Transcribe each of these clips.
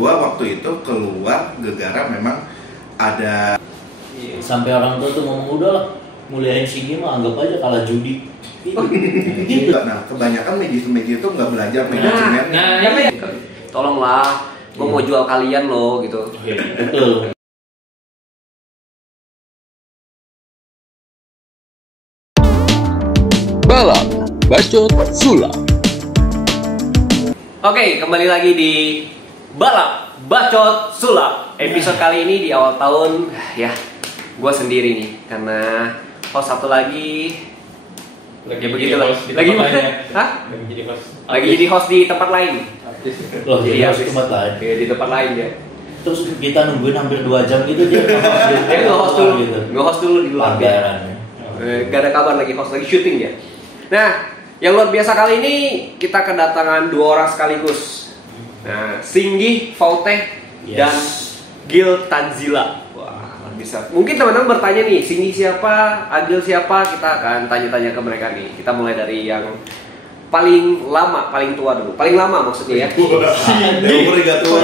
Gua waktu itu keluar gara-gara memang ada sampai orang tua tuh ngomong udah lah muliain Shingi mah anggap aja kalah judi. Gitu. Nah kebanyakan media itu nggak belajar manajemen. Tolonglah, gue mau jual kalian loh gitu. Betul. Balap Bacot Sulap. Oke, kembali lagi di Balap Bacot Sulap. Episode kali ini di awal tahun, ya, gue sendiri nih karena host satu lagi lagi ya begitulah. Lagi mana? Hah? Lagi jadi host di tempat lain. Loh, jadi harus habis. tempat lain. Ya, di tempat lain ya. Terus kita nungguin hampir 2 jam gitu dia. Dia nge-host dulu, gitu. nge-host dulu di luar. Anggaran. Gak ada kabar lagi host, lagi syuting ya. Nah, yang luar biasa kali ini kita kedatangan 2 orang sekaligus. Nah, Singgi Fauteh dan Gil Tanzila. Wah, bisa. Mungkin teman-teman bertanya nih, Singgi siapa, Agil siapa? Kita akan tanya-tanya ke mereka nih. Kita mulai dari yang paling lama, paling tua dulu. Paling lama maksudnya ya. Umur 3 tua.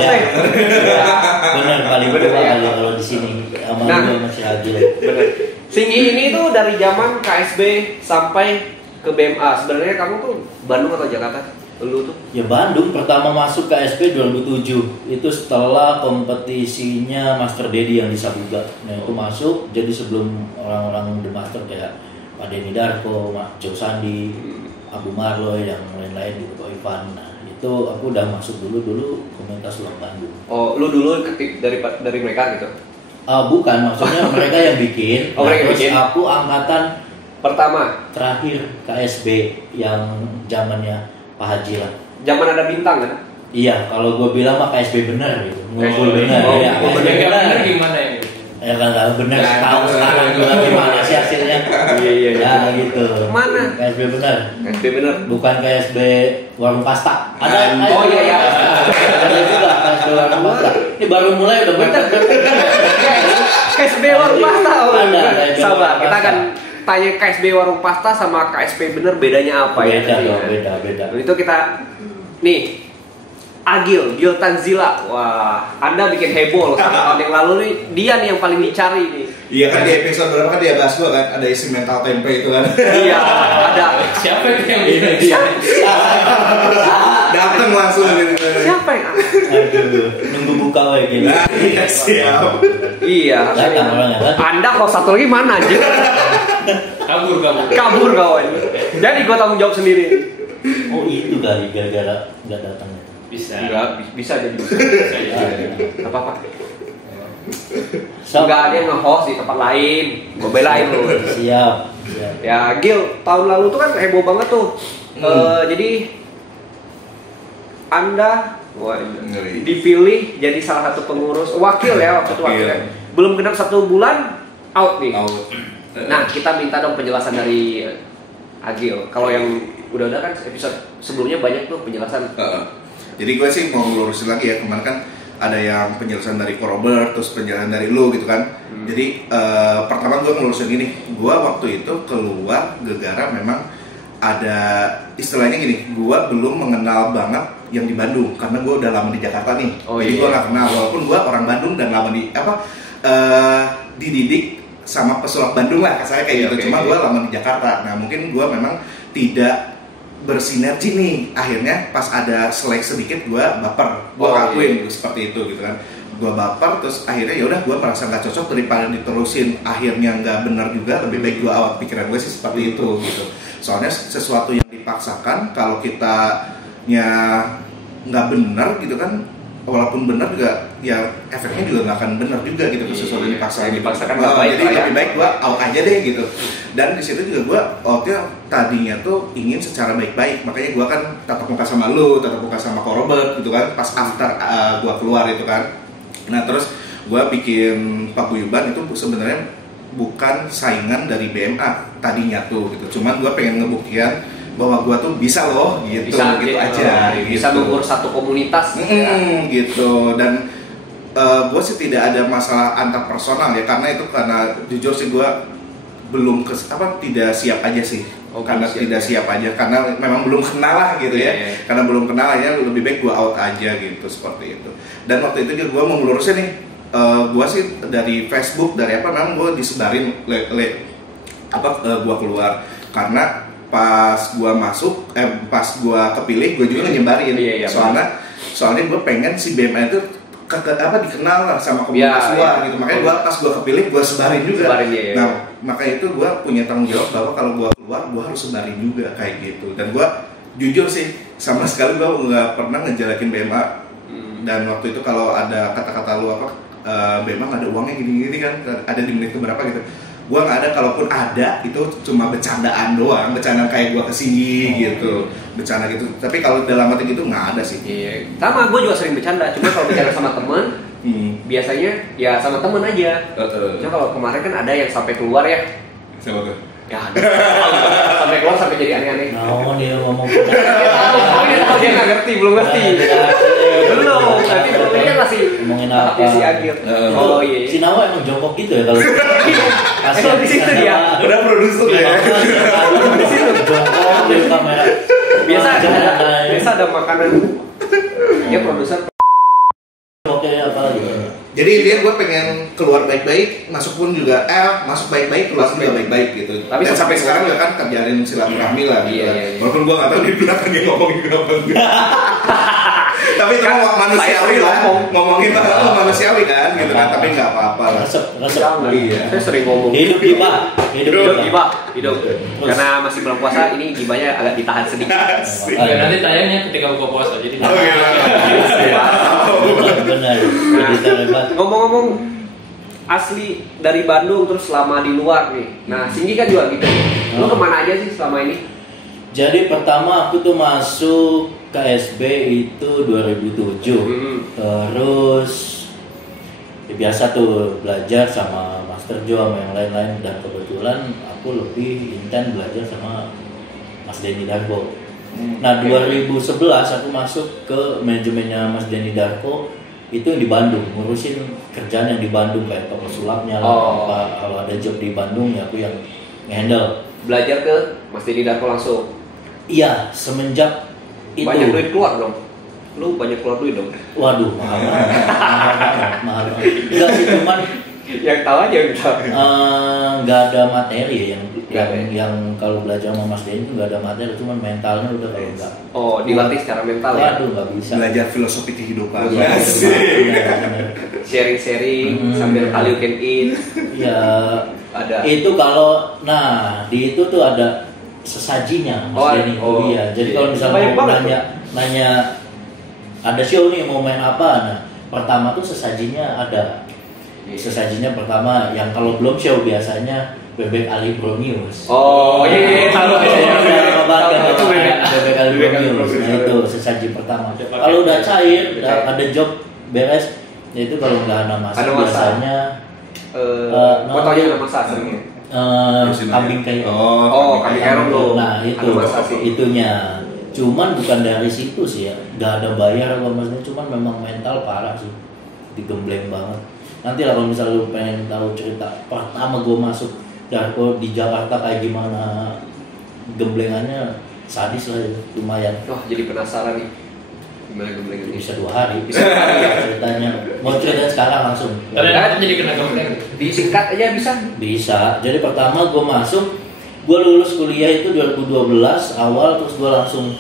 Benar paling Bener, tua ya. kali kalau di sini. Sama Nah. gue masih Agil. Bener. Singgi ini tuh dari zaman KSB sampai ke BMA. Sebenarnya kamu tuh Bandung atau Jakarta? Lu tuh? Ya Bandung pertama masuk ke SP 2007 itu setelah kompetisinya Master Dedi yang di Sabuga. Nah itu masuk jadi sebelum orang-orang The Master kayak Pak Denny Darko, Joe Sandi, Abu Marloy yang lain-lain gitu, Pak Ivan. Nah itu aku udah masuk dulu komunitas Sulap Bandung. Oh, lu dulu dari mereka gitu? Bukan, maksudnya mereka yang bikin. Oh, mereka terus bikin. aku angkatan Pertama, terakhir KSB yang zamannya Pak Haji lah. zaman ada bintang kan? Iya, kalau gue bilang mah KSB bener gitu. Ngumpul KSB. bener. Oh, Ya, ngumpul KSB bener. bener. Gimana ini? Ya kan tahu bener Ya, tahu sekarang juga gimana sih hasilnya. Iya. Ya gitu. Mana? KSB bener. KSB bener. Bukan KSB warung pasta. Ada. Oh, iya. Ada juga KSB warung pasta. Ini baru mulai udah bener. KSB warung pasta. Oh, Ada, bener. KSB Sabar, warung kita pasta. akan tanya KSB warung pasta sama KSB bener bedanya apa ya? Beda tadi dong, ya? beda. Itu kita nih Gil Tanzila. Wah, Anda bikin heboh loh 1 tahun yang lalu nih. Dia nih yang paling dicari nih. Iya kan di episode berapa kan dia bahas gua kan ada isi mental tempe itu kan. Iya, ada. Siapa itu yang Ini dia. Datang langsung gitu. Siapa yang? Aduh, nunggu buka lagi gini. Nah, iya siap. Iya, Datang orangnya kan. Anda kalau satu lagi mana anjir? kabur kamu? Kabur kawan. Jadi gua tanggung jawab sendiri. Oh itu kali gara-gara nggak datangnya. Bisa. Enggak, bisa jadi. Bisa. Apa-apa. So, Enggak ada yang nge-host di tempat lain. Gua belain lu. siap. Ya, Gil, tahun lalu tuh kan heboh banget tuh. Jadi Anda dipilih jadi salah satu pengurus wakil ya waktu itu wakil. Ya. Belum genap 1 bulan out nih. Nah, kita minta dong penjelasan dari Agil. Kalau yang udah kan episode sebelumnya banyak tuh penjelasan. Jadi gue sih mau ngelurusin lagi ya, kemarin kan ada yang penjelasan dari Ko Robert, terus penjelasan dari lu gitu kan. Jadi pertama gue ngelurusin gini, gue waktu itu keluar gara-gara memang ada istilahnya gini, gue belum mengenal banget yang di Bandung karena gue udah lama di Jakarta nih. Oh, jadi iya. gue gak kenal, walaupun gue orang Bandung dan lama dididik sama pesulap Bandung lah, kasarnya kayak gitu. Oke, Cuma oke. gue lama di Jakarta. Nah mungkin gue memang tidak bersinergi nih, akhirnya pas ada selek sedikit gue baper, gue ngakuin seperti itu gitu kan, gue baper terus akhirnya ya udah gue merasa nggak cocok daripada diterusin akhirnya nggak benar juga, lebih baik gue awal pikiran gue sih seperti itu gitu. Soalnya sesuatu yang dipaksakan kalau kitanya nggak benar gitu kan, walaupun benar juga ya efeknya juga nggak akan benar juga gitu. Sesuatu yang dipaksakan Yang dipaksakan nggak baik jadi lah ya. lebih baik gue out aja deh gitu. Dan di situ juga gue outnya tadinya tuh ingin secara baik-baik, makanya gue kan tatap muka sama lu, tatap muka sama Ko Robert gitu kan pas after gue keluar itu kan. Nah terus gue bikin paguyuban itu sebenarnya bukan saingan dari BMA tadinya tuh gitu, cuman gue pengen ngebuktikan bahwa gue tuh bisa loh gitu, Bisa gitu gitu, aja bisa gitu. mengurus satu komunitas. Gitu. Dan gue sih tidak ada masalah antar personal ya, karena itu karena jujur sih gue belum tidak siap aja sih. Karena tidak siap aja karena memang belum kenal lah gitu ya. Karena belum kenal aja lebih baik gue out aja gitu seperti itu. Dan waktu itu juga gue mau ngelurusin nih, gue sih dari Facebook dari memang gue disebarin gue keluar karena pas gue masuk pas gue kepilih gue juga nyebarin. Soalnya gue pengen si BMA itu dikenal lah sama komunitas gua gitu. Makanya gua pas gua kepilih gua sebarin juga. Nah, makanya itu gua punya tanggung jawab bahwa kalau gua keluar gua harus sebarin juga kayak gitu. Dan gua jujur sih sama sekali gua nggak pernah ngejelekin BMA. Dan waktu itu kalau ada kata-kata lu BMA nggak ada uangnya gini-gini kan, ada di menit keberapa gitu. Gua nggak ada, kalaupun ada itu cuma bercandaan doang, bercandaan kayak gua kesini gitu, bercanda gitu. Tapi kalau dalam hati gitu nggak ada sih. Sama, gue juga sering bercanda. Cuma kalau bicara sama temen, biasanya ya sama temen aja. Cuma kalau kemarin kan ada yang sampai keluar ya. Siapa tuh? Ya, sampai keluar sampai jadi aneh-aneh. Nah, dia ngomong. Dia nggak ngerti, belum ngerti. Belum. Tapi sebelumnya kan masih ngomongin apa? Si Agil. Oh iya. Si Nawa emang jongkok gitu ya kalau. Emang di situ dia. Udah produser ya. Di situ jongkok di kamera. Biasa ada makanan. Dia produser. Oke, apa lagi? Jadi intinya gue pengen keluar baik-baik, masuk pun juga masuk baik-baik, keluar juga baik-baik gitu. Tapi dan sampai sekarang juga kan kerjaan silaturahmi lah gitu. Walaupun gue nggak tahu di belakangnya ngomongin apa enggak. Tapi itu manusiawi lah, ngomongin manusiawi kan gitu kan. Tapi nggak apa-apa lah. Iya. Saya sering ngomong. Hidup gibah. Karena masih belum puasa, ini gibahnya agak ditahan sedikit. Nanti tayangnya ketika buka puasa jadi. Benar. Ngomong-ngomong asli dari Bandung terus selama di luar nih. Nah, Singgi kan juga gitu. Lu kemana aja sih selama ini? Jadi pertama aku tuh masuk KSB itu 2007. Terus ya biasa tuh belajar sama Master Jo sama yang lain-lain, dan kebetulan aku lebih intens belajar sama Mas Denny Darko. Nah 2011 aku masuk ke manajemennya Mas Denny Darko, itu yang di Bandung, ngurusin kerjaan yang di Bandung kayak toko sulapnya lah, kalau ada job di Bandung ya aku yang handle. Belajar ke Mas Denny Darko langsung? Iya, semenjak itu. Banyak duit keluar dong? Lu banyak keluar duit dong? Waduh, mahal. Enggak sih, cuman yang tahu aja gitu. Nggak ada materi yang kalau belajar sama Mas Denny itu nggak ada materi, cuman mentalnya udah kalau nggak. Oh, dilatih secara mental ya? Waduh, nggak bisa. Belajar filosofi kehidupan. Sharing sambil all you can eat. Ya, ada. Itu kalau, di itu tuh ada sesajinya Mas Denny. Jadi kalau misalnya nanya ada show nih mau main apa, nah pertama tuh sesajinya ada. Sesajinya pertama yang kalau belum show biasanya Bebek Ali Bro News. Oh iya, tahu. Bebek Ali Bro News. Nah itu sesaji pertama. Kalau udah cair, udah ada job beres, ya itu kalau nggak ada masak biasanya. Fotonya ada masak seringnya. Kambing kayak. Kambing kayak lo. Nah itu itunya. Cuman bukan dari situ sih ya, nggak ada bayar kalau maksudnya, cuman memang mental parah sih, digembleng banget. Nanti lah kalau misalnya lu pengen tahu cerita pertama gue masuk Darko di Jakarta kayak gimana, gemblengannya sadis lah ya, lumayan. Wah, jadi penasaran nih gimana gemblengan ini. Bisa 2 hari, bisa ceritanya. Mau cerita sekarang langsung. Kalian jadi kena gembleng. Disingkat aja bisa? Bisa. Jadi pertama gue masuk, gue lulus kuliah itu 2012 awal, terus gue langsung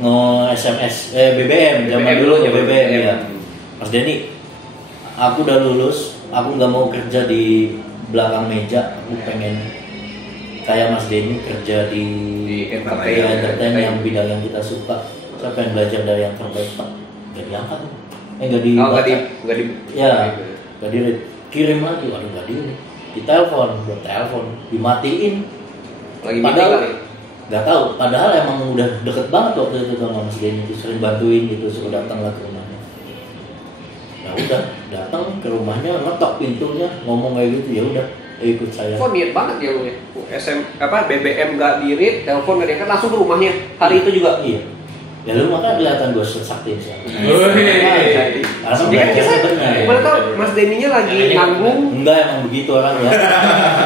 nge-SMS BBM zaman dulu ya BBM ya. Mas Denny, aku udah lulus, aku nggak mau kerja di belakang meja, aku pengen kayak Mas Denny kerja di entertain yang bidang yang kita suka. Saya pengen belajar dari yang terbaik, Pak. Gak diangkat, nggak di. Nggak di kirim lagi, waduh nggak di. Ditelepon, buat telepon, dimatiin. Lagi meeting kali? Gak tahu, padahal emang udah deket banget waktu itu sama Mas Denny, sering bantuin gitu, suruh datang lah ke rumahnya. Ya udah, datang ke rumahnya, ngetok pintunya, ngomong kayak gitu, ya udah, ikut saya. Kok niat banget ya lu ya? BBM gak di-read, telepon gak diangkat, langsung ke rumahnya hari itu juga. Iya. Ya lu makanya kelihatan gue saktiin sih. Jadi kan kita, mana tau Mas Denny-nya lagi Kayaknya nanggung. Enggak, emang begitu orang ya.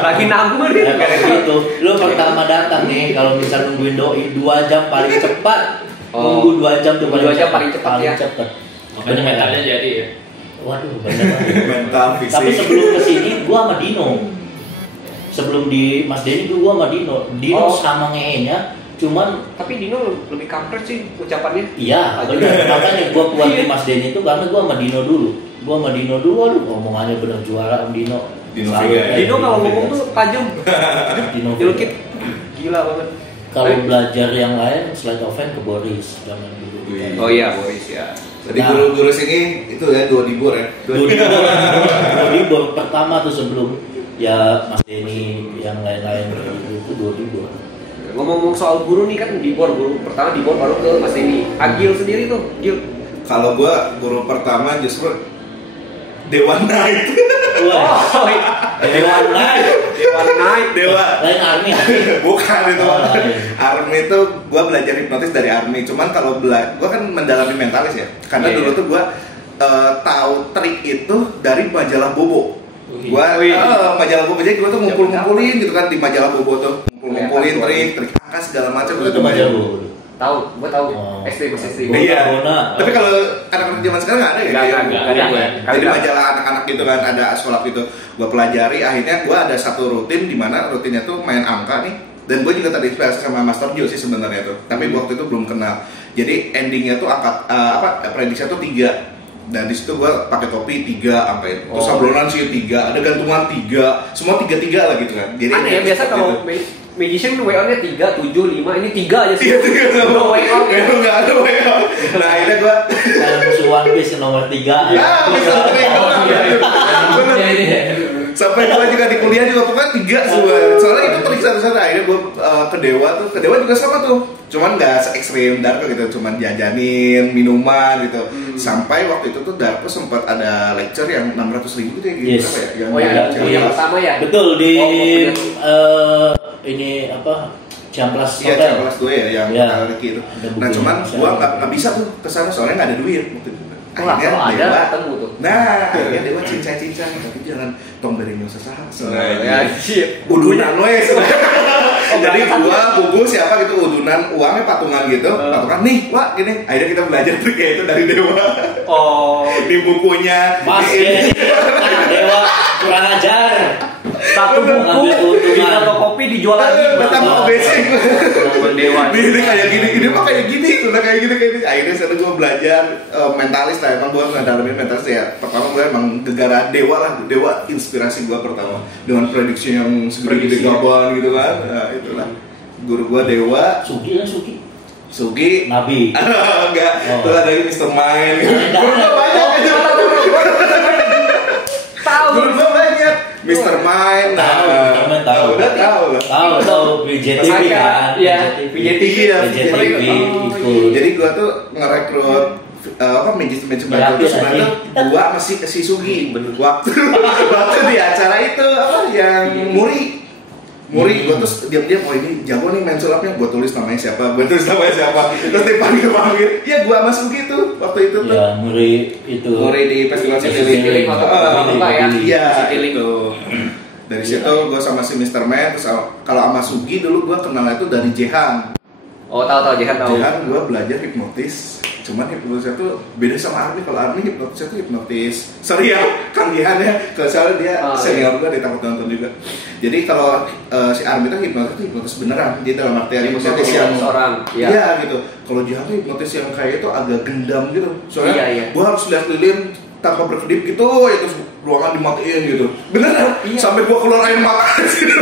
Lagi nanggung dia. Emang begitu. Lu pertama datang nih, kalau misal nungguin doi 2 jam paling cepat. Oh. Nunggu 2 jam tuh 2 jam paling cepat ya. Makanya mentalnya jadi ya. Waduh, bener banget. Mental, Tapi fisik. sebelum kesini gua sama Dino. Sebelum di Mas Denny tuh gua sama Dino. Dino Oh. sama ngehenya, cuman Tapi Dino lebih kampret sih ucapannya. iya, bener. Makanya gua kuat di Mas Denny itu karena gua sama Dino dulu. Aduh, omongannya bener juara Om Dino. Dino Selalu Vega. kayak Dino kalau Vega. ngomong tuh tajam. Dino Nyelkit. Vega. Gila banget. Kalau belajar yang lain slide of hand ke Boris zaman dulu. Wih. Oh iya, Boris ya. Jadi guru-guru sini itu ya 2 libur ya. Dibor pertama tuh sebelum ya Mas Denny yang lain-lain itu 2 libur. Ngomong-ngomong soal guru nih kan guru pertama Dibor baru ke Mas Denny. Agil sendiri tuh, Gil. Kalau gua guru pertama justru Dewa Knight. Wah, Dewa Knight. Dewa Knight. Dewa. Lain army. Bukan itu. Oh, iya. Army itu gua belajar hipnotis dari Army. Cuman kalau gua kan mendalami mentalis ya. Karena Iya, dulu iya. tuh gua tahu trik itu dari majalah Bobo. Gua Wih. majalah Bobo, jadi gua tuh ngumpulin gitu kan di majalah Bobo tuh. Ngumpulin trik angka segala macam gitu majalah Bobo. Tahu, gua tahu. Oh. SD masih SD. Bona, Iya. Bona. Tapi kalau anak-anak zaman sekarang nggak ada ya? Nggak kayak ada, gitu? nggak ada. Jadi Nggak. majalah anak-anak gitu kan ada sekolah gitu. Gua pelajari, akhirnya gua ada satu rutin di mana rutinnya tuh main angka nih. Dan gue juga terinspirasi sama Master Joe sih sebenarnya tuh. Tapi waktu itu belum kenal. Jadi endingnya tuh prediksinya tuh 3. Dan di situ gue pakai topi 3 sampai terus sablonan sih 3, ada gantungan 3, semua 3 lah gitu kan. Jadi Aneh ya, biasa seperti kalau itu. magician WO-nya 3, 7, 5, ini 3 aja sih. 3 sama No way out ya. nggak ada way out. Nah akhirnya gue Kayak musuh One Piece nomor 3. bisa trik doang. Bener. Ya ini ya. Sampai gue juga di kuliah juga pokoknya 3 semua. Soalnya itu trik satu-satu. Akhirnya gue ke Dewa juga sama tuh. Cuman nggak se ekstrim Darko gitu, cuman jajanin minuman gitu. Sampai waktu itu tuh Darko sempat ada lecture yang 600.000 gitu ya gitu. Yes. Apa ya? Oh yang Iya, yang pertama ya. Betul di Oh, iya. ini apa? Ciamplas Iya, Hotel. kelas 2 ya yang Iya. Riki itu. Ada Nah buku cuman yang gua bisa. nggak bisa tuh kesana soalnya nggak ada duit waktu itu. Wah, kalau ada ketemu tuh. Nah, akhirnya Dewa cincang-cincang, tapi jangan tong dari nyusa saham. Ya, shit. Udunan wes. Jadi gua buku siapa gitu udunan uangnya patungan gitu. Patungan nih, wah gini. Akhirnya kita belajar trik kayak itu dari Dewa. Oh, Di bukunya. Mas di- Denny, anak Dewa kurang ajar. satu buku Ngambil di keuntungan. fotokopi dijual lagi. Betapa basic. Dewa. Ini kayak gini, ini mah kayak gini, udah kayak gini. Akhirnya setelah gue belajar mentalis lah, emang gue ngedalamin mentalis ya. Pertama gue emang gegara Dewa lah, Dewa inspirasi gue pertama dengan prediksi yang segede-gede gaban gitu kan. Nah, itulah guru gue Dewa, Sugi kan Sugi. Sugi, Nabi. enggak, Oh. terus ada lagi Mr. Mind. Ada. Guru gue banyak aja. Tahu. Guru gue banyak, Mr. Mind. Tahu, Mr. Mind tahu. Udah tahu lah. Tahu BJTV kan. Iya, BJTV ya, BJTV Oh, ikut. Jadi gua tuh ngerekrut magician baru tuh sebenarnya gua masih si Sugi waktu di acara itu apa yang Muri gua terus diam-diam, oh ini jago nih main sulapnya, gua tulis namanya siapa, terus dipanggil, ya gua sama Sugi tuh waktu itu tuh Ya, Muri itu. Muri di festival Citiling. Citiling. Apa ya? Iya, Citiling. itu. Dari situ gue sama si Mr. Man, terus kalau sama Sugi dulu gue kenal itu dari Jehan. Oh, tahu Jehan tahu. Jehan gue belajar hipnotis. Cuman hipnotisnya tuh beda sama Army. Kalau Army hipnotisnya tuh hipnotis serial, Kang Jehan ya. Kalau soalnya dia senior gue, dia takut nonton juga. Jadi kalau si Army tuh hipnotis beneran. Dia dalam arti hipnotis yang orang. Iya gitu. Kalau Jehan tuh hipnotis yang kayak itu agak gendam gitu. Soalnya Iya. gue harus lihat lilin tanpa berkedip gitu, ya terus ruangan dimatiin gitu. Beneran? Iya. Sampai gua keluar air mata gitu.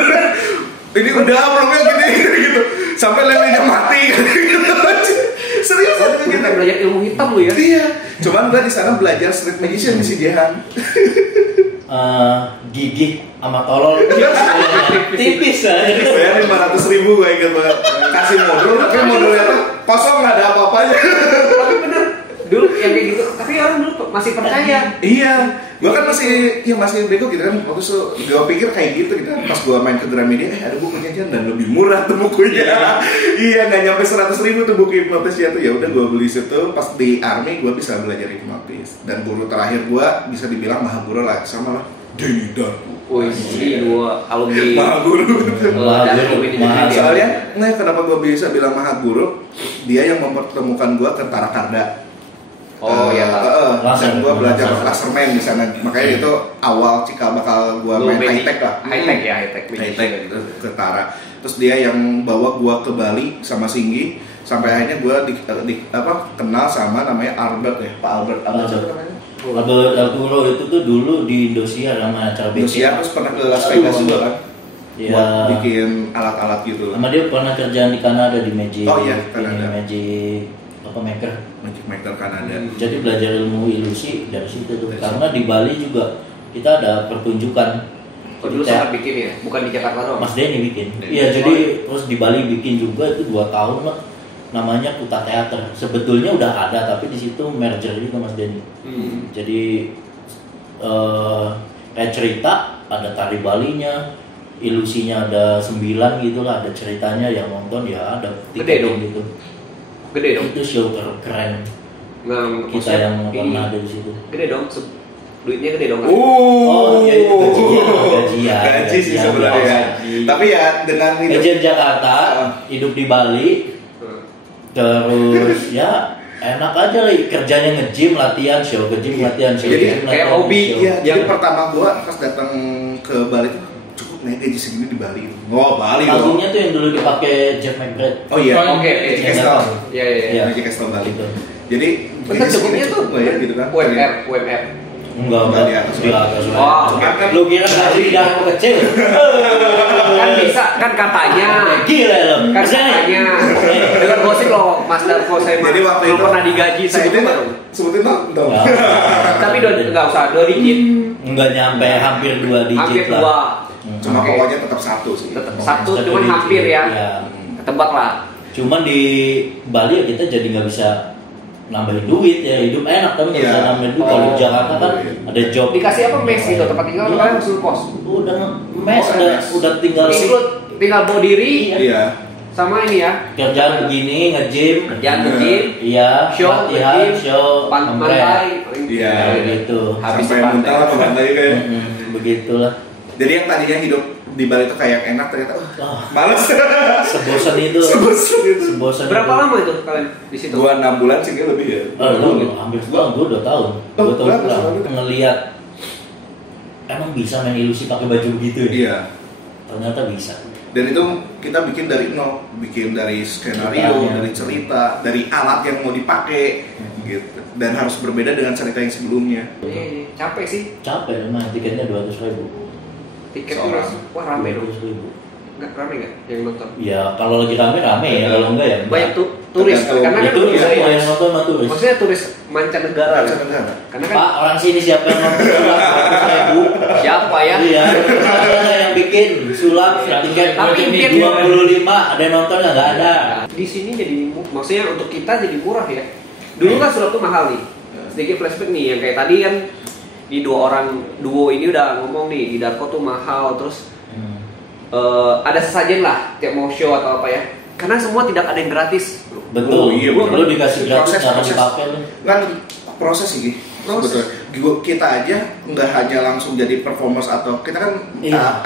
Ini udah belum ya gini gitu. Sampai lilinnya mati gitu. Serius Oh, gitu. kita belajar ilmu hitam lu ya? Iya. Cuman gua di sana belajar street magician di si Jehan. Gigih sama tolol tipis lah. Bayar 500.000 gua ingat banget. Kasih modul, tapi modulnya tuh kosong nggak ada apa-apanya. Tapi bener, Dulu yang kayak gitu, tapi orang dulu masih percaya. Iya, gue kan masih bego gitu kan. Waktu itu gue pikir kayak gitu kan. Pas gue main ke Gramedia, ada bukunya aja dan lebih murah tuh bukunya. Iya, nggak nyampe 100.000 tuh buku hipnotisnya tuh. Ya udah gue beli situ. Pas di army gue bisa belajar hipnotis. Dan guru terakhir gue bisa dibilang maha guru lah, sama lah Denny Darko. Wih, ini dua alumni. Maha guru. Soalnya, kenapa gue bisa bilang maha guru? Dia yang mempertemukan gue ke Tarakarda. Oh iya lah. Dan gue belajar laserman di sana. Makanya itu awal cikal bakal gue main high tech lah. High tech Gitu ke Tara. Terus dia yang bawa gue ke Bali sama Singgi. Sampai akhirnya gue kenal sama namanya Albert ya, Pak Albert. Siapa namanya? Albert Arturo itu tuh dulu di Indosiar sama acara Indosiar, terus pernah ke Las Vegas juga kan? Ya. Buat bikin alat-alat gitu. Sama dia pernah kerjaan di Kanada di Magic. Oh iya, Kanada. Magic Maker. Magic Maker Kanada. Jadi belajar ilmu ilusi dari situ tuh. Karena di Bali juga kita ada pertunjukan. Oh, dulu sempat bikin ya, bukan di Jakarta doang. Mas Denny bikin. Iya, jadi terus di Bali bikin juga itu 2 tahun lah. Namanya Kuta Teater. Sebetulnya udah ada tapi di situ merger juga Mas Denny. Jadi kayak cerita ada tari Balinya, ilusinya ada 9 gitu lah, ada ceritanya yang nonton ya ada Gede dong gitu. Gede dong. Itu show keren. Nah, Kita yang pernah ada di situ. Gede dong. Duitnya gede dong. Ya itu gajian. Gaji sih sebenarnya. Tapi ya dengan gajian Jakarta, hidup di Bali, terus ya enak aja lah kerjanya nge-gym, latihan, show ke-gym, latihan, show. Jadi kayak hobi. Iya, jadi pertama gua pas datang ke Bali tuh cukup naik gaji segini di Bali. Oh, Bali dong. Panggungnya tuh yang dulu dipakai Jeff McBride. Oh iya, Oke, Magic Castle. Iya. Magic Castle Bali. Gitu. Jadi Bentar cukupnya tuh ya gitu kan. UMR. Enggak di atas. Oh, lu kira gaji di dalam kecil? Kan bisa, kan katanya. Gila lo. Kan katanya. Dengar gosip loh, Mas Darko saya Jadi waktu belum itu pernah digaji saya itu baru. Sebutin dong. Tapi enggak usah 2 digit. Enggak nyampe hampir 2 digit Hampir lah. 2. Cuma pokoknya tetap 1 sih. Tetap 1 cuman hampir ya. Ketebak lah. Cuman di Bali ya kita jadi nggak bisa nambahin duit ya, hidup enak tapi nggak bisa nambahin duit. Kalau di Jakarta kan ada job. Dikasih apa mes gitu tempat tinggal atau kan usul kos? Udah mes, udah tinggal tinggal bawa diri. Iya. Sama ini ya. Kerjaan begini, nge-gym, iya, show, latihan, show, pantai. Iya, gitu. Habis sampai muntah lah ke pantai kayak. Begitulah. Jadi yang tadinya hidup di Bali itu kayak enak ternyata males. Sebosan itu. Sebosan. Berapa lama itu kalian di situ? Gua 6 bulan sih lebih ya. Lu hampir sebulan, gua 2 tahun. 2 tahun pulang. Ngelihat emang bisa main ilusi pakai baju begitu ya? Iya. Ternyata bisa. Dan itu kita bikin dari nol, bikin dari skenario, dari cerita, dari alat yang mau dipakai, gitu. Dan harus berbeda dengan cerita yang sebelumnya. Capek sih. Capek, emang tiketnya 200.000. Tiket tuh, wah rame dong. 200.000. Enggak rame nggak yang nonton? Ya kalau lagi rame ya, kalau enggak ya. Banyak tuh turis, karena kan turis turis. semua yang nonton mah turis. Maksudnya turis mancanegara. Karena kan Pak, orang sini siapa yang nonton 200.000? siapa ya? Iya. Ada yang bikin sulap tiket Tapi ini 25, ada yang nonton nggak ada. Di sini jadi maksudnya untuk kita jadi murah ya. Dulu kan sulap tuh mahal nih. Sedikit flashback nih yang kayak tadi kan di duo ini udah ngomong nih di Darko tuh mahal terus ada sesajen lah tiap mau show atau apa ya. Karena semua tidak ada yang gratis. Betul. Oh, iya, Lu dikasih gratis karena dipakai lu. Kan proses sih. Betul. Kita aja nggak hanya langsung jadi performers atau kita kan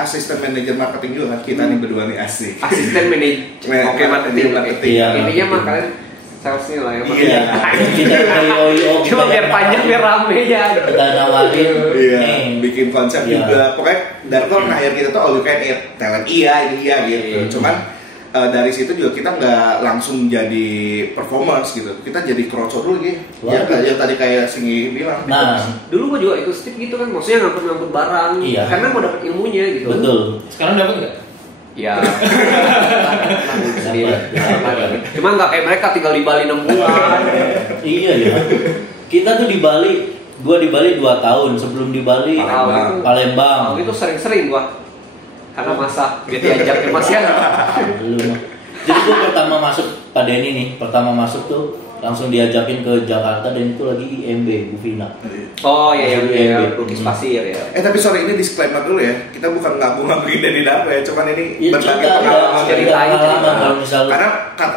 asisten manajer marketing juga kan kita nih berdua nih asik. Asisten manajer marketing. Iya. Intinya mah kalian salesnya lah ya. Iya. Kita kayak cuma biar panjang biar rame ya. Kita nawarin. Iya. Bikin konsep juga. Pokoknya Darko akhir kita tuh all you can eat. Talent iya ini iya gitu. Cuman dari situ juga kita nggak langsung jadi performers gitu, kita jadi crowdsource dulu gitu. Yang tadi kayak Singi bilang. Nah, dulu gua juga ikut stip gitu kan, maksudnya ngangkut barang, karena mau dapat ilmunya gitu. Betul. Sekarang dapat nggak? Ya. Cuma nggak kayak mereka tinggal di Bali 6 bulan. Iya ya. Kita tuh di Bali, gua di Bali 2 tahun, sebelum di Bali Palembang. Itu sering-sering gua. Karena masa dia diajak ke Mas ya. Belum. Jadi gue pertama masuk Pak Denny nih, pertama masuk tuh langsung diajakin ke Jakarta dan itu lagi IMB Bufina. Oh iya Langsung iya, IMB. lukis pasir ya. Tapi sorry ini disclaimer dulu ya. Kita bukan ngaku-ngakuin Denny Darko ya, cuman ini Ya, berbagi cerita, pengalaman ya, dari pengalaman kalau misalnya karena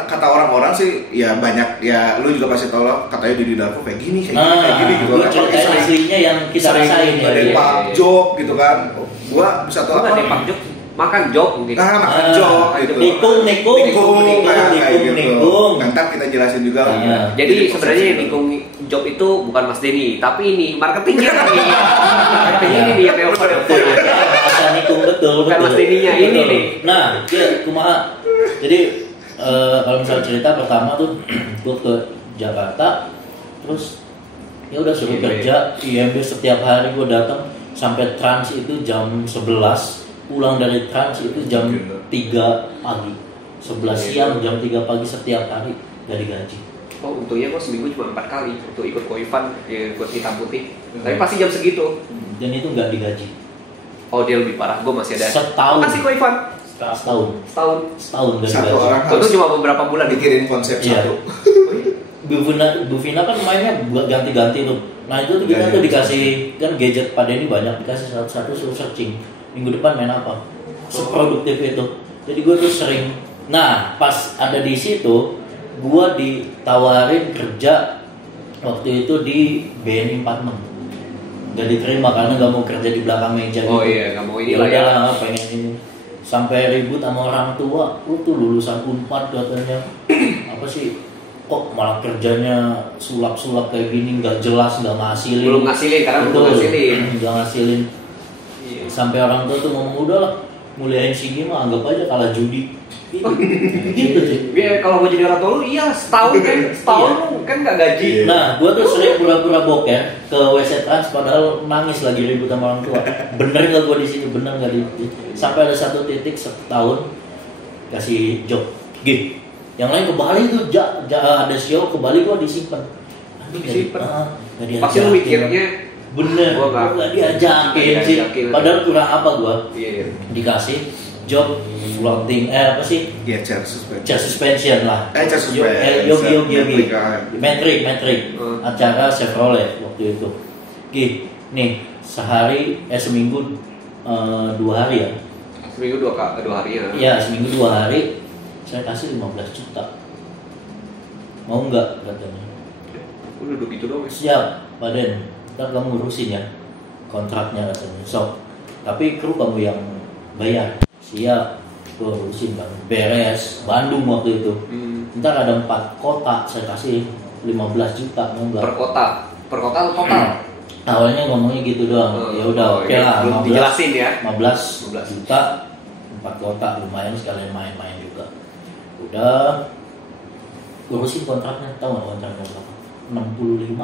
kata orang-orang sih ya banyak ya, lu juga pasti tahu lah katanya Denny Darko kayak gini gitu gue kan. cerita aslinya yang kita rasain ya. Dari iya, Pak iya. Jok gitu kan. Gua bisa tahu Bukan Pak Jok, makan Jok mungkin. Nah, makan Jok gitu. Nikung. Nanti kita jelasin juga lah. Iya. Jadi sebenarnya yang nikung Job itu bukan Mas Denny, tapi ini marketingnya nih. Marketingnya ini dia kayak Bahasa nikung betul. Bukan Mas Denny-nya, ini Betul. nih. Nah, ya kumaha. Jadi kalau misalnya cerita pertama tuh gue ke Jakarta, terus ya udah suruh kerja IMB setiap hari gue datang sampai Trans itu jam 11, pulang dari Trans itu jam 3 pagi, 11 siang jam 3 pagi setiap hari gak digaji. Oh untungnya gue seminggu cuma 4 kali untuk ikut koifan, ya, ikut hitam putih. Tapi pasti jam segitu. Dan itu gak digaji. Oh dia lebih parah, gue masih ada. Setahun. Makasih koifan. Setahun Setahun. gak Satu digaji. orang Itu harus cuma beberapa bulan dikirim konsep Iya. satu. Bufina kan mainnya buat ganti-ganti tuh. Nah itu tuh kita tuh dikasih kan gadget pada ini banyak, dikasih satu-satu suruh searching minggu depan main apa, seproduktif itu. Jadi gue tuh sering. Nah pas ada di situ, gue ditawarin kerja waktu itu di BNI 46. Gak diterima karena gak mau kerja di belakang meja. Oh gitu. iya, nggak mau ini Ya lah ya. udahlah, pengen ini. Sampai ribut sama orang tua, tuh lulusan Unpad katanya apa sih? Kok malah kerjanya sulap-sulap kayak gini, nggak jelas, nggak ngasilin. Belum ngasilin karena belum Betul, ngasilin. nggak ngasilin. Iya. Sampai orang tua tuh ngomong udahlah, muliain sini mah anggap aja kalah judi. Gitu sih. Iya kalau gue jadi orang tua lu, iya setahun lu kan nggak gaji. Nah, gua tuh sering pura-pura boker ke WC Trans padahal nangis lagi ribut sama orang tua. Bener nggak gua di sini, bener nggak di. Sampai ada satu titik setahun kasih job gig. Yang lain ke Bali tuh ada show ke Bali gua disimpan. Disimpan. Nggak diajakin. Pasti lu mikirnya bener, gua gua nggak diajakin sih. Padahal kurang apa gua iya. dikasih job floating apa sih? Ya, chair suspension. Chair suspension lah. Chair suspension. Yogi. Metric. Metric. Acara Chevrolet waktu itu. Gih, nih seminggu 2 hari ya. Seminggu 2 hari ya. Iya, seminggu 2 hari. Saya kasih 15 juta. Mau nggak katanya? Udah gitu doang. Siap, Pak Den. Ntar kamu urusin ya kontraknya katanya. So, tapi kru kamu yang bayar. Siap, gue urusin bang. Beres. Bandung waktu itu. Ntar ada 4 kota, saya kasih 15 juta. Mau nggak? Per kota atau total? Awalnya ngomongnya gitu doang. Ya udah, oke lah. Belum 15 dijelasin ya. 15 juta, 4 kota lumayan sekalian main-main juga. Udah urusin kontraknya, tahu nggak kontraknya berapa? 65.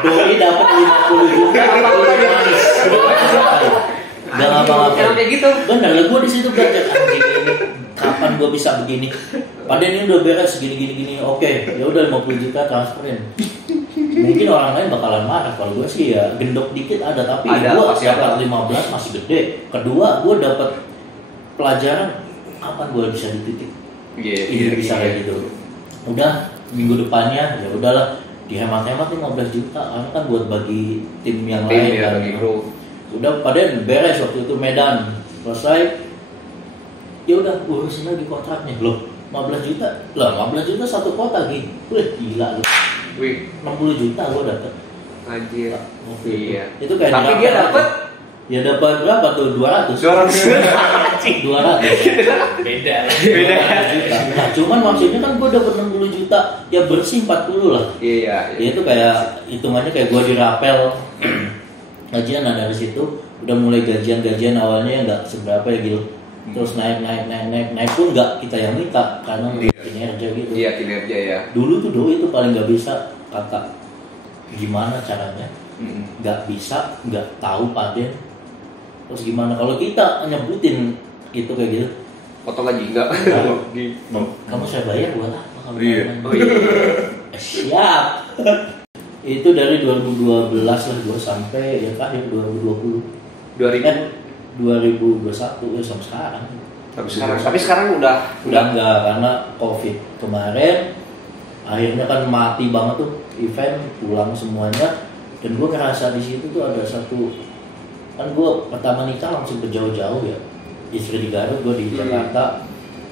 Doi dapat 50 juta, Gak ngapa-ngapain. Kayak gitu. Bener lah, gue di situ belajar anjing ini. Kapan gue bisa begini? Padahal ini udah beres gini. Oke, ya udah 50 juta transferin. Mungkin orang lain bakalan marah. Kalau gue sih ya gendok dikit ada, tapi gue dapat 15 masih gede. Kedua, gue dapat pelajaran kapan gue bisa di titik ini bisa kayak gitu. Udah minggu depannya ya udahlah dihemat-hemat 15 juta karena kan buat bagi tim yang lain ya, kan. bagi kru. Udah padahal beres waktu itu Medan selesai. Ya udah urusin lagi kontraknya. Loh 15 juta lah, 15 juta satu kota gitu. Wih gila lu. Wih 60 juta gue dapet. anjir. Iya. Iya. Itu kayak Tapi dia dapat ya dapat berapa tuh? 200. 200. Beda. Beda. Nah, cuman maksudnya kan gue dapat 60 juta, ya bersih 40 lah. Iya. Ya itu kayak hitungannya kayak gue dirapel gajian. Nah dari situ udah mulai gajian awalnya nggak seberapa ya Gil. Terus naik pun nggak kita yang minta karena kinerja gitu. Iya kinerja ya. Dulu tuh Doi itu paling nggak bisa kata gimana caranya, nggak bisa, nggak tahu Paden. Terus gimana kalau kita nyebutin itu kayak gitu? Potong lagi enggak? Kamu saya bayar buat apa? Kamu Iya. bayar? Oh iya. Siap. Itu dari 2012 lah gue sampai ya akhir 2020. 2021 ya sampai sekarang. Tapi sekarang udah Enggak karena Covid kemarin akhirnya kan mati banget tuh event, pulang semuanya. Dan gue ngerasa di situ tuh ada satu, kan gue pertama nikah langsung ke jauh-jauh ya, istri di Garut, gue di Jakarta,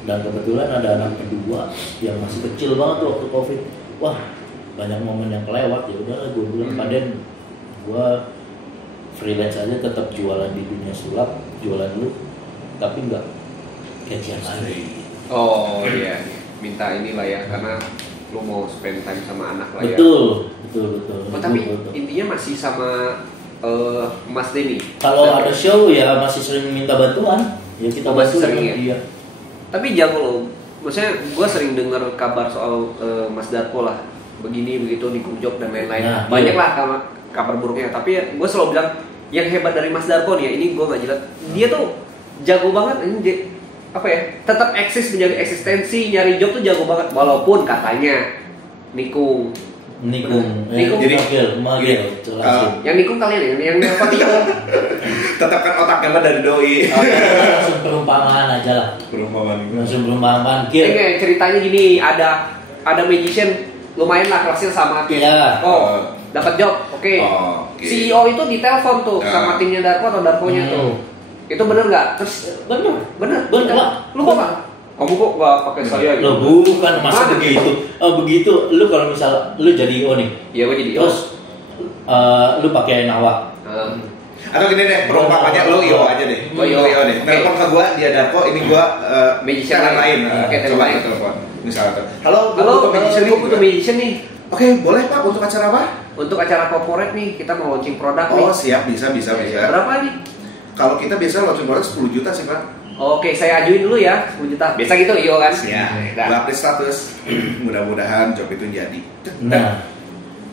dan kebetulan ada anak kedua yang masih kecil banget tuh waktu COVID. Wah, banyak momen yang kelewat. Ya udah, gue bilang Paden, gue freelance aja, tetap jualan di dunia sulap, jualan dulu, tapi nggak gajian lagi. Oh iya, minta inilah ya, karena lu mau spend time sama anak lah ya. Betul. Oh, tapi intinya masih sama Mas Denny. Kalau ada show ya masih sering minta bantuan, ya kita masih bantu sering ya? dia. Tapi jago loh, maksudnya gue sering dengar kabar soal Mas Darko lah, begini begitu di Jok dan lain-lain. Nah, banyak iya. lah kabar buruknya. Tapi ya, gue selalu bilang yang hebat dari Mas Darko nih ya, ini gue nggak jilat. Dia tuh jago banget, ini apa ya? Tetap eksis, menjaga eksistensi, nyari job tuh jago banget. Walaupun katanya nikung. Jadi magil, Yang nikung kalian ya, yang apa nih? Tetapkan otaknya mah dari doi. Langsung perumpamaan aja lah. Langsung perumpamaan. Enggak, ceritanya gini, ada magician lumayan lah kelasnya sama Kir. Iya. Oh, dapat job, oke. Oke. CEO itu ditelepon tuh sama timnya Darko atau Darkonya tuh. Itu bener nggak? Terus bener. Lu kok nggak? Kamu kok nggak pakai saya? Lo bukan masa begitu. Begitu. Lu kalau misal lu jadi IO nih. Iya, gue jadi IO. Terus lu pakai nawak. Atau gini deh, perumpamannya lo IO aja deh. Oh, IO. deh. Telepon ke gua, dia Darko, ini gua Magician channel lain. Oke, Coba lain. telepon. Misalnya tuh. Halo, Halo, gue gue butuh magician nih. Oke, boleh Pak, untuk acara apa? Untuk acara corporate nih, kita mau launching produk nih. Oh, siap, bisa. Berapa nih? Kalau kita biasa launching produk 10 juta sih, Pak. Oke, saya ajuin dulu ya, 10 juta. Biasa gitu, IO kan? Siap. Dah. Gua update status. Mudah-mudahan job itu jadi. Nah,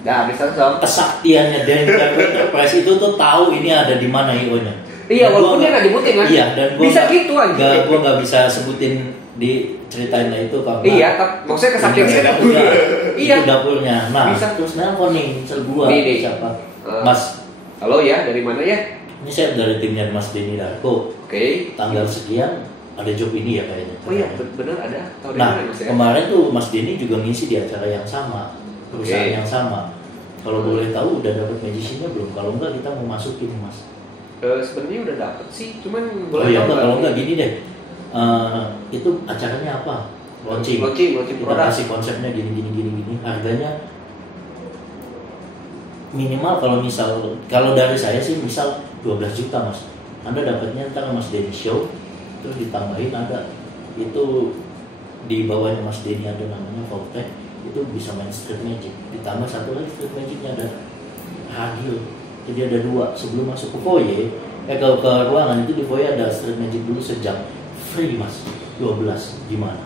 Dah, bisa dong. kesaktiannya Dan Enterprise itu tuh tahu ini ada di mana IO-nya. Iya, Dan walaupun gua dia nggak nyebutin kan? Iya, dan gua Bisa nggak- gitu aja. Gua nggak bisa sebutin di ceritain lah itu karena Iya, maksudnya kesaktian Iya, saya udah, Iya. itu dapurnya. Nah, Bisa. terus nelfon nih, misal gua Nih. siapa? Eh. Mas, Halo ya, dari mana ya? ini saya dari timnya Mas Denny Darko. Oke. Tanggal sekian ada job ini ya kayaknya. Oh iya, bener ada. Tahu dari Nah, mana Mas ya? kemarin tuh Mas Denny juga ngisi di acara yang sama, perusahaan Oke. yang sama. Kalau boleh tahu udah dapat magiciannya belum? Kalau enggak kita mau masukin Mas. Sebenarnya udah dapet sih, cuman Oh iya, tahu enggak, nggak? kalau enggak gini deh. Itu acaranya apa? Launching. Launching Kita produk. kasih konsepnya gini. Harganya minimal kalau dari saya sih misal 12 juta Mas. Anda dapatnya ntar Mas Denny show, terus ditambahin ada itu di bawahnya Mas Denny ada namanya Vault-Tech, itu bisa main street magic. Ditambah satu lagi street magicnya ada hadiah. Jadi ada 2 sebelum masuk ke foyer, ke ruangan itu di foyer ada street magic dulu sejam free Mas. 12 gimana?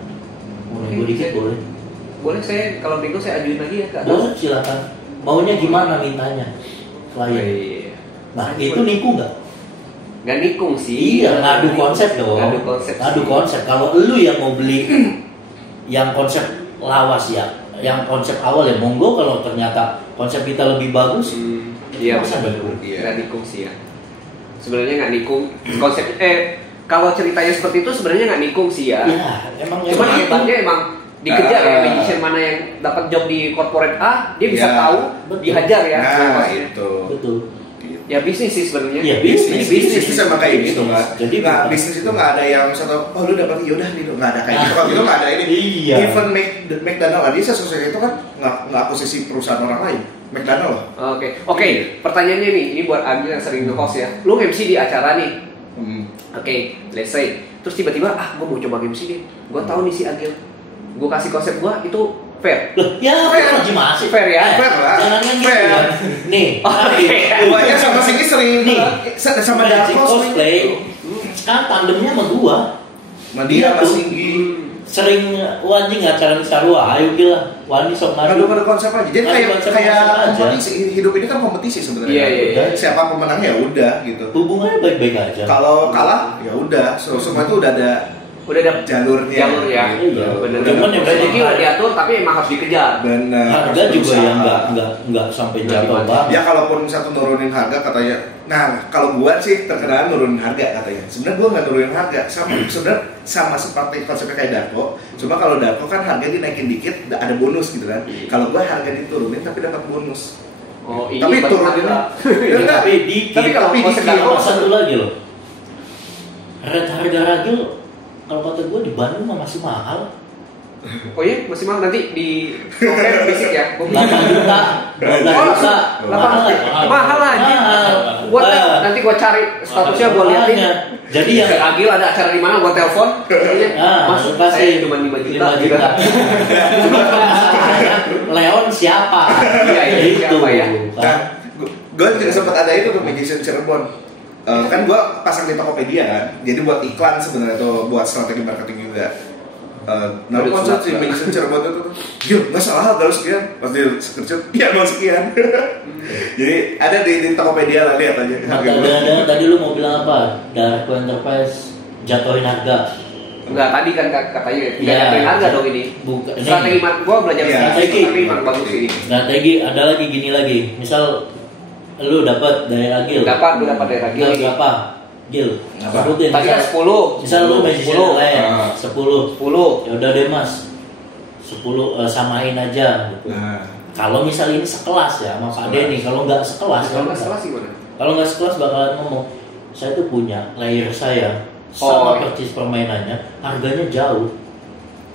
Mau nego dikit boleh? Boleh saya kalau nego saya ajuin lagi ya Kak? Boleh silakan. Maunya gimana mintanya klien? Iya. Nah itu niku nggak? Nggak nikung sih. Iya, ngadu konsep dong. Ngadu konsep. Kalau lu yang mau beli yang konsep lawas ya, yang konsep awal ya monggo. Kalau ternyata konsep kita lebih bagus, Iya, masa betul. nikung? Iya. Nggak nikung sih ya. Sebenarnya nggak nikung. Konsep kalau ceritanya seperti itu sebenarnya nggak nikung sih ya. Ya, emang Cuman emang hebatnya emang dikejar ya magician mana yang dapat job di corporate A, dia bisa Ya, tahu, betul. dihajar ya. Nah, itu. betul. Ya bisnis sih sebenarnya. Iya, Bisnis sama kayak gitu Bisnis. nggak. Jadi Nggak, bukan- bisnis itu nggak ada yang satu. Oh lu dapat yaudah nih, nggak ada kayak gitu. Kalau gitu nggak ada ini. Iya. Even McDonald dia sesuai itu kan nggak akuisisi perusahaan orang lain. McDonald loh. Oke. Pertanyaannya nih, ini buat Agil yang sering nge-host ya. Lu MC di acara nih. Oke, let's say. Terus tiba-tiba, gue mau coba MC deh. Gue tahu nih si Agil. Gue kasih konsep gue itu fair. Loh, ya Fair. masih Fair ya? Fair lah. Jangan kan gitu Fair. ya. Nih, Guanya sama Singgi sering Nih. sama Magic Darko cosplay. Sekarang tandemnya sama gua. sama dia sama Tuh. Singgi. Sering wani ngacara sarua, ayo gila, wani sok Ngadu ngadu. konsep aja. Jadi Ngadu konsep aja. kompetisi. Hidup ini kan kompetisi sebenarnya. Iya. Siapa pemenangnya ya udah gitu. Hubungannya baik-baik aja. Kalau kalah ya udah. Semua itu udah ada Udah ada jalurnya. Jalur ya. Iya. Bener. Cuman yang rezeki udah diatur tapi emang harus dikejar. Benar. Harga juga yang nggak sampai jatuh banget. Ya kalaupun satu nurunin harga katanya, nah kalau gua sih terkenal nurunin harga katanya. Sebenarnya gua nggak nurunin harga, sama seperti konsepnya kayak Darko. Cuma kalau Darko kan harga dinaikin dikit, ada bonus gitu kan. Kalau gua harga diturunin tapi dapat bonus. Oh iya. Tapi turuninnya, Tapi dikit. Tapi kalau konsep sama Darko satu lagi loh. Harga ragil kalau kata gue di Bandung mah masih mahal. Oh iya, masih mahal nanti di program fisik ya. 8 juta, 12 juta. Mahal aja. Gua nanti gua cari statusnya gua liatin. Jadi yang Agil ada acara di mana gua telepon. Masuk saya cuma 5 juta. 5 juta. Cuma masalahnya Leon siapa? Iya, itu. siapa ya? Nah, gue juga sempat ada itu tuh Magician Cirebon. Kan gue pasang di Tokopedia kan, jadi buat iklan sebenarnya tuh, buat strategi marketing juga. Nah, konsep si Magician Cirebon itu tuh, yuk nggak salah kalau sekian, pas dia screenshot, iya mau sekian. Jadi ada di Tokopedia lah, lihat aja. Tadi lu mau bilang apa? Darko Enterprise jatuhin harga. Enggak, tadi kan katanya Ya, jatuhin harga dong ini. Bukan. Strategi gua belajar Strategi. tapi emang bagus ini. Strategi ada lagi gini lagi. Misal lu dapat dari Agil. Gua dapat dari Agil ini. Berapa? Gil. Sebutin. Tadi kan 10. Misal lu magician 10. lain 10. 10. Ya udah deh Mas. 10 samain aja gitu. Nah, Kalau misal ini sekelas ya sama Pak Denny, kalau nggak sekelas Kalau kan nggak salah sih mana? kalau nggak sekelas bakalan ngomong, saya tuh punya layer saya Oh, sama persis permainannya, harganya jauh.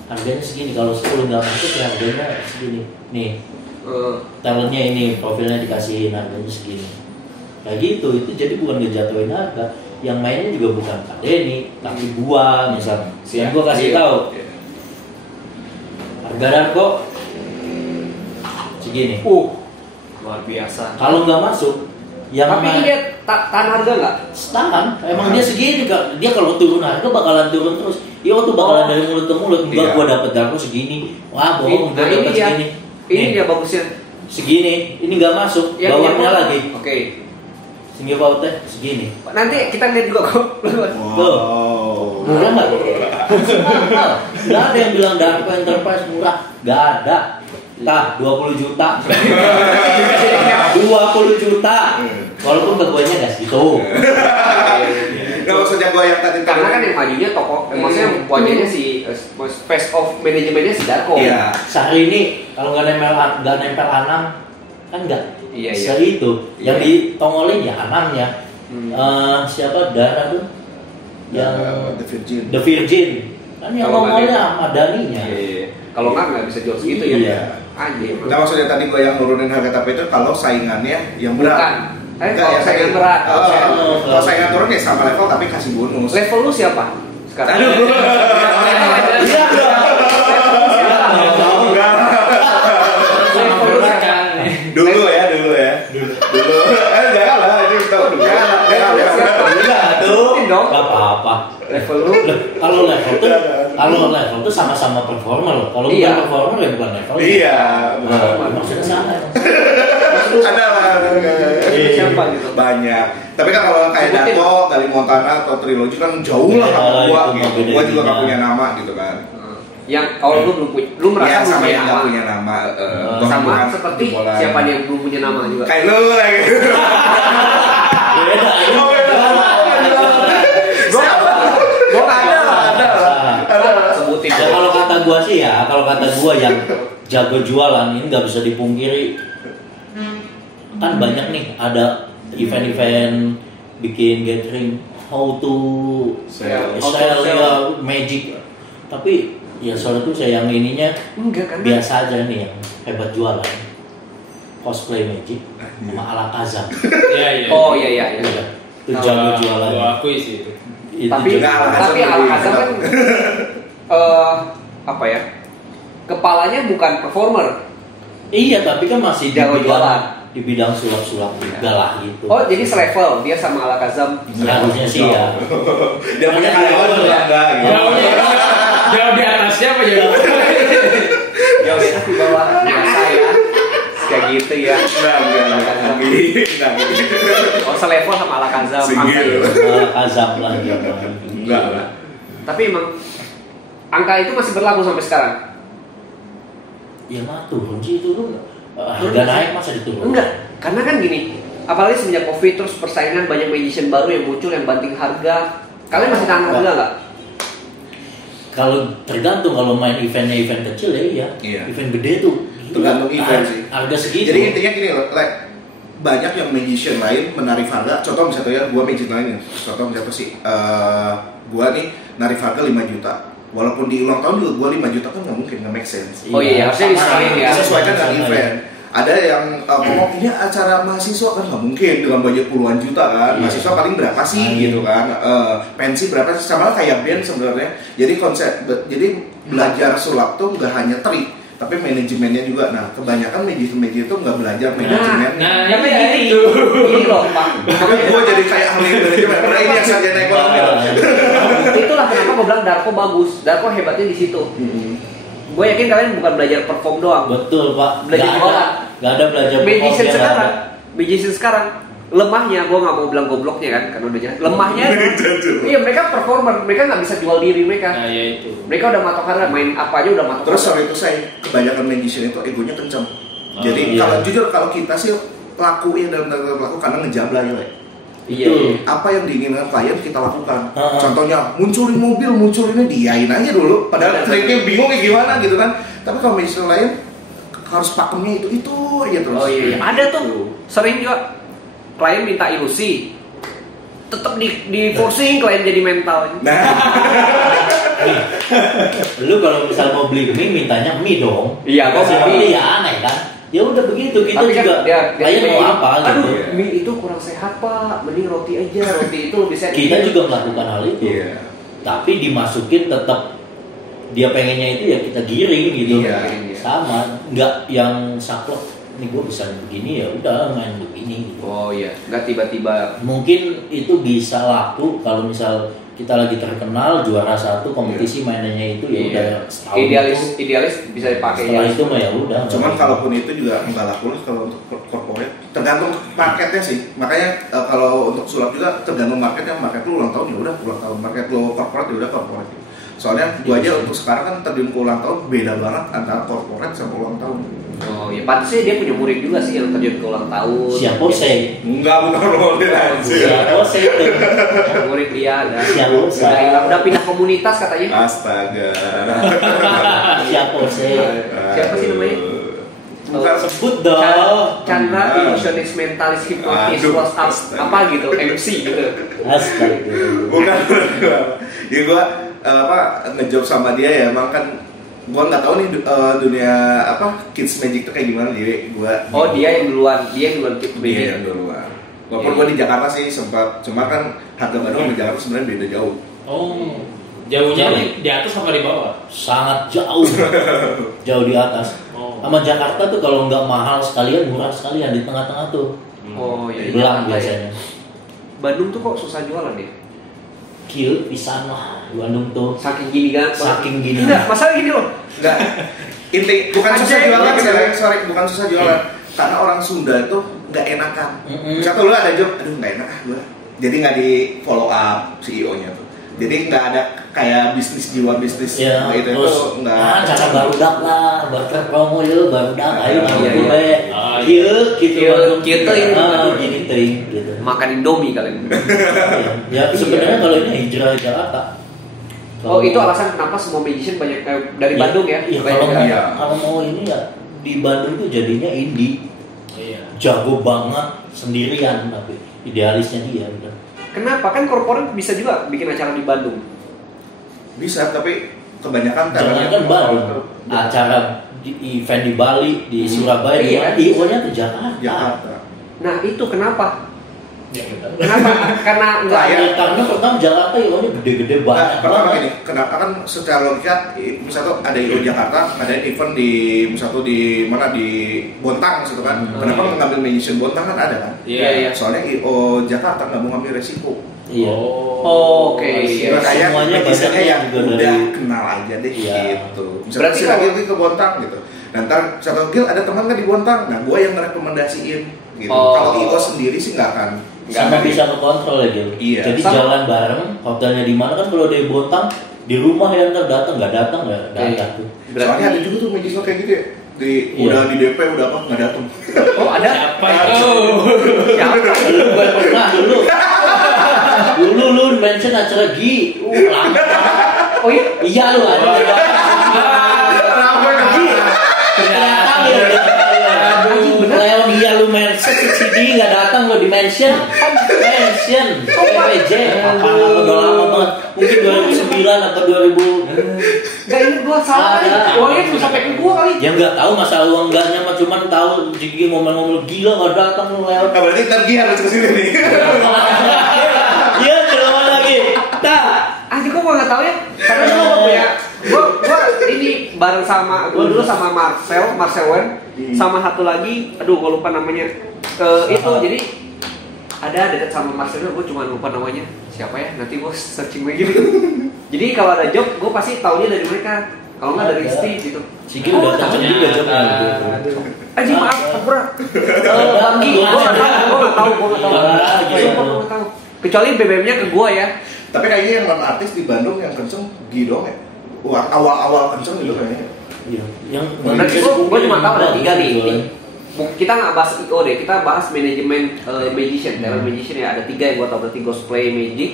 Harganya segini, kalau 10 nggak masuk ya harganya segini. Nih, talentnya ini, profilnya dikasihin harganya segini. Kayak gitu, itu jadi bukan ngejatuhin harga. Yang mainnya juga bukan Pak Denny, tapi gua misalnya. Yang gua kasih tahu, harga Darko segini. Luar biasa. Kalau nggak masuk, yang Tapi main- dia tahan harga nggak? tahan. Emang dia segini Kak. Dia kalau turun harga bakalan turun terus. Iya tuh bakalan dari mulut ke mulut. Enggak, Iya. gua dapet Darko segini. Wah, bohong, gua Nah, ini dapet dia. segini. Ini Nih, dia bagusnya. segini. Ini nggak masuk. Yang Bawahnya yang- lagi. Oke. Tinggi bawah teh segini. Nanti kita lihat juga kok. wow. Murah nggak? Mahal. Nggak ada yang bilang Darko Enterprise murah. Nggak ada. Tah, 20 juta. 20 juta. Walaupun keguanya nggak segitu. Nggak maksudnya gue yang tadi Karena kan yang majunya toko, maksudnya wajahnya si face of manajemennya si Darko. Iya. Sehari ini kalau nggak nempel Anam kan nggak. Iya. Itu yang ditongolin ya Anamnya. Siapa Dara tuh? Yang The Virgin. The Virgin. Kan yang Kalau nggak nongolnya sama Daninya. Iya. Kalau nggak bisa jual segitu ya. Iya. Anjir. Nah maksudnya tadi gue yang nurunin harga tapi itu kalau saingannya yang berat. Bukan. Enggak, Kalau ya, saingan tadi. berat. Kalau saingan turun ya sama level tapi kasih bonus. Level lu siapa? Sekarang. Aduh. Iya dong. Level lu siapa? Dulu ya. Jangan lah, ini tahu dulu. Jangan. Enggak tuh. Mungkin dong. Enggak apa-apa. Level lu. Kalau level tuh sama-sama performer loh. Kalau Iya. bukan performer ya bukan level. Iya. Nah, maksudnya sama. Ada lah. Siapa gitu? Banyak. Tapi kan kalau kayak Sebutin. Darko, Gali Montana atau Trilogy kan jauh lah sama Iya, gua itu gitu. beda Gua juga ininya. gak punya nama gitu kan. Yang kalau lu belum punya, lu merasa Yang belum sama punya yang gak nama. punya nama. gua Sama bukan seperti jebolan. siapa nih yang belum punya nama juga. Kayak lu lagi. Beda. Gua nggak ada. Sebutin. Ya kalau kata gua sih ya, kalau kata gua yang jago jualan ini nggak bisa dipungkiri. Kan banyak nih ada event-event bikin gathering how to Sell. sell ya, magic. Tapi ya soal itu saya yang ininya Enggak kan? biasa aja nih yang hebat jualan cosplay magic sama ala Kazam. Iya. Oh iya. Itu jago jualan. Gua akui sih itu. Itu Tapi jago. Al-Kazam Al-Kazam kan apa ya? Kepalanya bukan performer. Iya, tapi kan masih di Jago jualan. bidang, di bidang sulap-sulap juga lah gitu. Oh, jadi selevel dia sama Al-Kazam. Harusnya sih ya. Dia punya karyawan juga enggak gitu. Jauh di atasnya apa jauh? Ya udah di bawah biasa ya. Kayak gitu ya. Enggak. Oh, selevel sama Al-Kazam. Segitu. Kazam lah dia. Enggak lah. Tapi emang angka itu masih berlaku sampai sekarang. Ya mah turun sih itu lu. Harga naik masa diturun? Enggak, karena kan gini, apalagi semenjak Covid terus persaingan banyak magician baru yang muncul yang banting harga. Kalian masih tahan harga nggak? Kalau tergantung, kalau main eventnya event kecil ya iya. Iya. Event gede tuh Tergantung event sih. Harga segitu. Jadi intinya gini loh, banyak yang magician lain menarif harga. Contoh misalnya ya, gua magician lain. Contoh misalnya sih, gua nih narif harga 5 juta. Walaupun di ulang tahun juga gua 5 juta kan nggak mungkin, nggak make sense. Oh iya, harusnya disesuaikan ya. Disesuaikan dengan event. Ada yang ngomong ini acara mahasiswa kan nggak mungkin dengan budget puluhan juta kan. Mahasiswa paling berapa sih gitu kan? Pensi berapa sih? Sama kayak band sebenarnya. Jadi belajar sulap tuh nggak hanya trik, tapi manajemennya juga. Nah, kebanyakan magician itu nggak belajar manajemen. Nah, Yang iya gini, itu. ini loh Pak. Makanya gue jadi kayak ahli manajemen. Karena ini yang sarjana ekonomi. Itulah kenapa gue bilang Darko bagus. Darko hebatnya di situ. Gue yakin kalian bukan belajar perform doang. Betul Pak. Belajar bola. Gak ada belajar Magician sekarang lemahnya, gue nggak mau bilang gobloknya kan, karena udah jelas. Lemahnya, iya mereka performer, mereka nggak bisa jual diri mereka. Nah, ya itu. Mereka udah matok harga, main apa aja udah matok. Terus harga. sorry itu saya kebanyakan magician itu egonya kenceng. Jadi iya. kalau jujur kalau kita sih lakuin dalam tanda laku karena ngejabla ya. Iya. Apa yang diinginkan klien kita lakukan. Contohnya munculin mobil, munculin ini diain aja dulu. Padahal triknya bingung kayak gimana gitu kan. Tapi kalau magician lain harus pakemnya itu aja terus. Oh iya. Ada tuh sering juga klien minta ilusi, tetap di forcing klien jadi mental. Nah, Lu kalau misal mau beli mie mintanya mie dong. Iya, Kalau gua mie mie. ya aneh kan. Ya udah begitu kita Tapi kan juga. dia Klien mau apa aduh, gitu. mie itu kurang sehat Pak, mending roti aja, roti itu lebih sehat. Kita juga melakukan hal itu. Iya. Tapi dimasukin tetap dia pengennya itu ya kita giring gitu. Iya. Sama, nggak yang saklek. Ini gue bisa begini ya udah main begini. Gitu. Oh iya, nggak tiba-tiba. Mungkin itu bisa laku kalau misal kita lagi terkenal juara satu kompetisi mainannya itu ya udah setahun Idealis bisa dipakai. setelah itu mah ya udah. cuman kalaupun itu juga nggak laku lah kalau untuk corporate. Tergantung marketnya sih. Makanya kalau untuk sulap juga tergantung marketnya. Market lu ulang tahun ya udah ulang tahun. Market lu corporate ya udah corporate. Soalnya gua aja untuk sekarang kan terjun ke ulang tahun beda banget antara corporate sama ulang tahun. Oh iya, pantasnya dia punya murid juga sih yang terjun ke ulang tahun. Siapa sih? Enggak bukan model aja. Siapa sih itu? Murid dia ada. Siapa sih? Udah pindah komunitas katanya. Astaga. Siapa sih? Siapa sih namanya? Bukan Sebut dong. Chandra Illusionist Mentalis Hipnotis Aduh, was up astaga. apa gitu MC gitu. Astaga. bukan. Ya gua ngejob sama dia ya emang kan gua nggak tahu nih dunia kids magic itu kayak gimana jadi gua Oh dia yang duluan dia yang duluan. Walaupun gua di Jakarta sih sempat, cuma kan harga Bandung sama Jakarta sebenarnya beda jauh. Oh, jauhnya di atas apa di bawah? Sangat jauh. Jauh di atas. Oh. Sama Jakarta tuh kalau nggak mahal sekalian, murah sekalian di tengah-tengah tuh. Oh iya. Belang Jakarta ya. biasanya. Bandung tuh kok susah jualan ya? Kill pisan lah di Bandung tuh. Saking gini kan? Saking gini. Enggak, masalah gini loh. Enggak. Inti bukan susah Anjay, jualan, gitu. sorry, bukan susah jualan. Karena orang Sunda itu nggak enakan. Satu lu ada job, aduh nggak enak gua. Jadi nggak di follow up CEO-nya tuh. Jadi nggak ada kayak jiwa bisnis Ya, gitu terus itu nggak. cara barudak lah, barter promo yuk, barudak, ayo Iya, ngaku iya. we, yuk gitu, Kieu, Bandung. kieu teuing. Gini ting, gitu. Makan Indomie kalian. Ya sebenarnya kalau ini hijrah Jakarta. Oh itu alasan kenapa semua magician banyak dari Iya, Bandung ya? Iya, Banyak kalau dari- Iya. kalau mau ini ya di Bandung tuh jadinya indie, Iya. jago banget sendirian tapi idealisnya dia udah. Kenapa? Kan korporat bisa juga bikin acara di Bandung. Bisa tapi kebanyakan Jangan kan Bandung, acara di event di Bali, di Surabaya, Iya. IO-nya tuh Jakarta. Jakarta. Nah itu kenapa? Ya, kita. Kenapa? Karena nggak ada. Karena pertama Jakarta IO-nya gede-gede banget. Nah, pertama gini, kenapa kan secara logika misalnya ada IO Jakarta, ada event di misalnya di mana di Bontang misalnya kan. Kenapa nggak ngambil magician Bontang kan ada kan? Iya. Soalnya IO Jakarta nggak mau ngambil resiko. Iya. Oh, oke. Iya. Makanya Semuanya magiciannya banyak yang juga udah dari- kenal aja deh Iya. gitu. Misalnya Berarti si kalau- Ragil ke Bontang gitu. Dan ntar satu Gil ada teman kan di Bontang, nah gue yang merekomendasiin gitu. Oh. Kalau IO sendiri sih nggak akan. Sama bisa ke kontrol ya Gil. Iya. Jadi Sama. jalan bareng, hotelnya di mana kan kalau dari Bontang Di rumah ya ntar datang nggak ada tuh. Soalnya ada juga tuh magician kayak gitu ya. Udah di DP udah apa nggak datang. Oh ada? Siapa itu? Siapa? Gue pernah dulu lu mention acara Gi, lama. Oh iya? Iya lu ada. Leon iya lu mention CD nggak datang lo di mention PPJ apa udah lama banget mungkin 2009 atau 2000 Gak inget gua salah kali. Uangnya cuma sampai ke gua kali. ya nggak tahu masalah uang enggaknya mah cuman tahu Jigi ngomong-ngomong gila nggak datang lu Leon. Nah, berarti ntar dia harus kesini nih. Iya jelema lagi Anjir gua nggak tahu ya. Karena gua nggak punya. Gua ini bareng sama gua dulu sama Marcel Wen sama satu lagi. Aduh gua lupa namanya. Itu jadi ada dekat sama Marcel gua cuma lupa namanya. Siapa ya? Nanti gua searching lagi gitu. Jadi kalau ada job gua pasti taunya dari mereka. Kalau nggak dari Isti gitu. Jigi udah datang juga jobnya Anjir maaf, Pura. Lagi Gua nggak tahu. Sumpah gua nggak tahu. Kecuali BBM-nya ke gua ya. Tapi kayaknya yang non artis di Bandung yang kenceng Gidong ya. Wah, awal kenceng gitu kayaknya. Iya, yang Nanti gua cuma tahu ada 3 nih. Kita nggak bahas IO deh, kita bahas manajemen magician, talent magician ya. Ada 3 yang gua tahu, berarti Ghostplay Magic,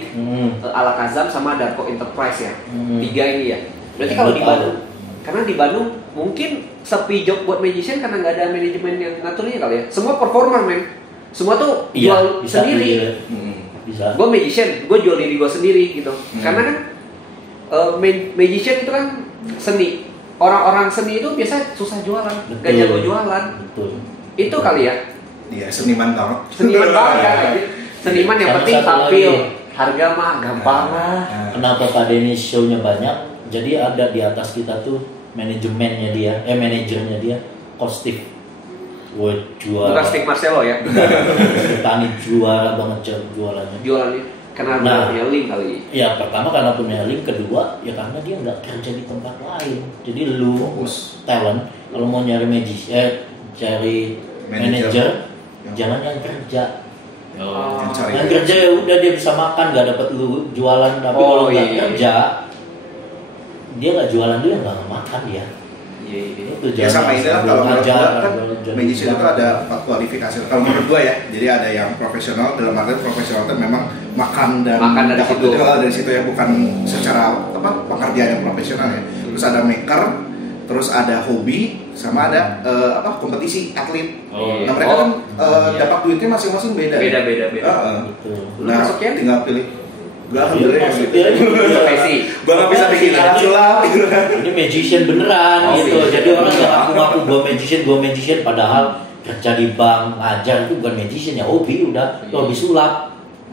Ala Kazam sama Darko Enterprise ya. 3 ini ya. Berarti kalau di Bandung, karena di Bandung mungkin sepi job buat magician karena nggak ada manajemen yang ngaturnya kali ya. Semua performer men, semua tuh jual sendiri. Bisa. Gue magician, gue jual diri gue sendiri gitu. Karena kan magician itu kan seni. Orang-orang seni itu biasa susah jualan, gak jago jualan. Betul. Itu kali ya. Iya, seniman banget. Seniman banget kan. Seniman yang Sama penting satu tampil. lagi. Harga mah gampang lah. Kenapa Pak Denny show-nya banyak? Jadi ada di atas kita tuh manajemennya dia, manajernya dia, Kostif. Gue jual. Bukan Steve Marcelo ya. Tani juara banget jualannya. Jualannya karena Nah. punya link kali. Ya pertama karena punya link, kedua ya karena dia nggak kerja di tempat lain. Jadi lu Fokus. talent kalau mau nyari cari manajer, jangan yang kerja. Oh. Yang kerja ya udah dia bisa makan, nggak dapat lu jualan. Tapi Oh, kalau nggak iya. kerja, dia nggak jualan, dia nggak makan dia. Iya. Itu Ya sama ini lah kalau menurut gua kan magician itu ada 4 empat kualifikasi. Kalau menurut gua ya, jadi ada yang profesional, dalam arti profesional itu memang makan dari dapat situ. Dari situ ya, bukan secara pekerjaan yang profesional ya. Terus ada maker, terus ada hobi, sama ada kompetisi atlet. Oh, Nah mereka kan iya. dapat duitnya masing-masing beda. Beda. Betul. Nah Masuk ya? tinggal pilih. Gua alhamdulillah ya Masuk gitu. ya. Profesi. Gua nggak bisa bikin alat sulap gitu kan. Ini magician beneran Oh, gitu. iya. Jadi orang nggak ngaku-ngaku gue magician padahal kerja di bank ngajar itu bukan magician ya, hobi udah itu hobi sulap.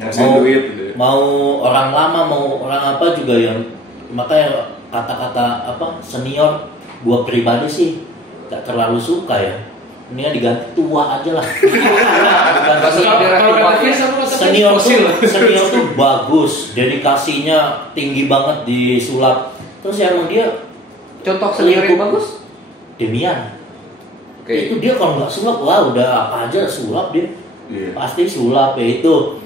Ngabisin Mau, duit gitu ya. mau orang lama mau orang apa juga yang makanya kata-kata senior gua pribadi sih gak terlalu suka ya. Ini kan diganti tua aja lah. Kalau relatif sama Senior tuh bagus, dedikasinya tinggi banget di sulap. Terus yang dia Contoh senior yang bagus? Demian. Oke. Itu dia kalau nggak sulap, wah udah apa aja sulap dia. Iya. Pasti sulap ya itu.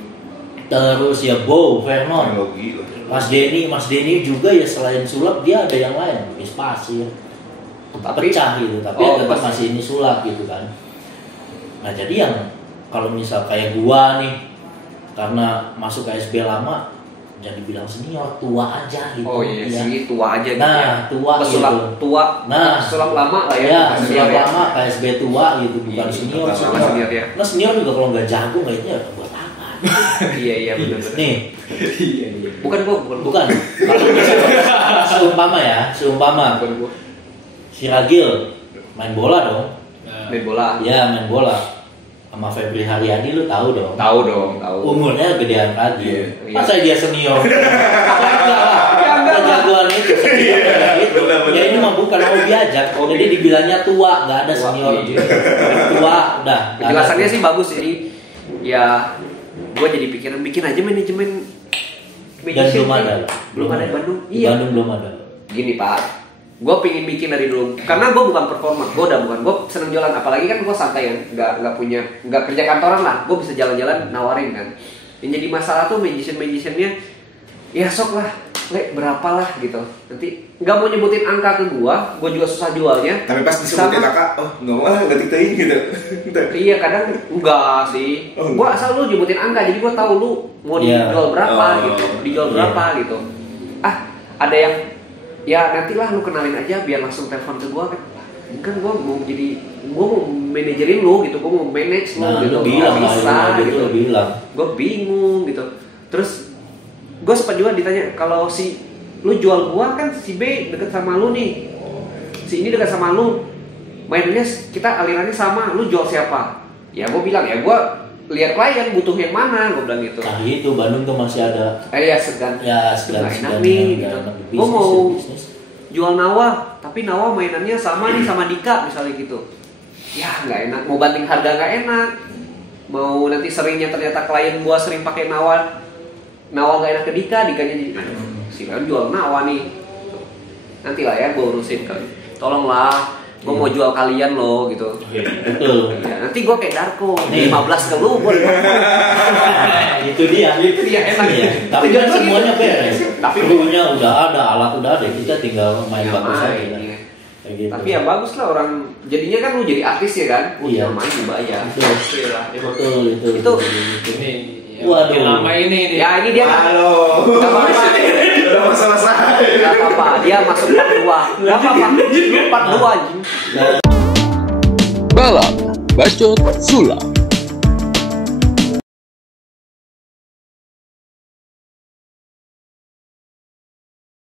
Terus ya Bo Vernon. Teknologi lah. Mas Denny juga ya selain sulap dia ada yang lain, spasi ya. Tapi- Pecah gitu, tapi Oh, tetap pasti. masih ini sulap gitu kan. Nah jadi yang kalau misal kayak gua nih, karena masuk ke SB lama, jadi bilang senior tua aja gitu. Oh iya, ya. sini tua aja gitu Nah, ya. tua Pesulap gitu. tua. Nah, Pesulap lama lah ya. Ya, Senior senior ya. lama KSB tua gitu, bukan Iya, senior. sama senior ya. Nah senior juga kalau nggak jago nggak itu ya buat apa? Iya benar. Nih, Bukan gua. bukan. Kalau misalnya seumpama Bukan gua. si Ragil main bola dong. Main bola. Ya main bola sama Febri Haryadi lu tahu dong. Tahu dong, tahu. Umurnya gedean Ragil. Iya. Masa dia senior? Enggak jagoan itu senior kayak gitu. Ya ini mah bukan hobi aja. Jadi dibilangnya tua, nggak ada senior. Iya. Tua udah. nggak ada. Penjelasannya sih bagus jadi ya gua jadi pikiran bikin aja manajemen Dan magician belum nih. ada. Belum ada di Bandung. Di Iya. Bandung belum ada. Gini Pak, gue pingin bikin dari dulu karena gue bukan performer, gue seneng jualan, apalagi kan gue santai kan, nggak kerja kantoran lah, gue bisa jalan-jalan nawarin kan. Yang jadi masalah tuh magiciannya ya sok lah Le, berapa lah gitu. Nanti nggak mau nyebutin angka ke gue juga susah jualnya. Tapi pas disebutin angka, oh nggak mau lah, nggak diktain gitu. Iya, kadang enggak sih. Oh, Gue asal lu nyebutin angka, jadi gue tahu lu mau Iya. dijual berapa Oh, gitu, dijual iya. berapa gitu. Ah, ada yang ya nantilah lu kenalin aja biar langsung telepon ke gue kan gue mau jadi gue mau manajerin lu gitu, gue mau manage lu Nah, gitu. lu bilang Nggak bisa lah, gitu. lu bilang. Gue bingung gitu. Terus gue sempat juga ditanya, kalau si lu jual gua kan si B deket sama lu nih, si ini deket sama lu, mainnya kita alirannya sama, lu jual siapa? Ya gue bilang ya gue lihat klien butuh yang mana, gue bilang gitu. Nah itu Bandung tuh masih ada. Ya segan. Ya Nggak segan enak nih gitu. Gue mau bisnis. jual Nawa, tapi Nawa mainannya sama nih sama Dika misalnya gitu. Ya nggak enak, mau banting harga nggak enak. Mau nanti seringnya ternyata klien gua sering pakai Nawa nggak enak ke Dika, Dikanya jadi aduh, si Leon jual Nawa nih. Nanti lah ya gua urusin kali. Tolonglah, gua mau jual kalian loh gitu. Betul. Ya, nanti gua kayak Darko, Nih. 15 ke lu gua. Itu dia. Itu dia enak Iya. ya. Tapi kan semuanya beres. Tapi krunya udah ada, alat udah ada, kita tinggal main Ya, bagus main, aja. iya. Kayak gitu. Tapi ya bagus lah orang jadinya kan lu jadi artis ya kan? Iya. Main dibayar. Betul. Oke lah. Betul itu. Itu- Ini Waduh. yang lama ini nih. Ya ini dia Halo. Gak apa-apa. Udah mau selesai. Gak apa-apa, dia masuk part 2. Gak apa-apa, lu part 2 anjing. Balap Bacot Sulap.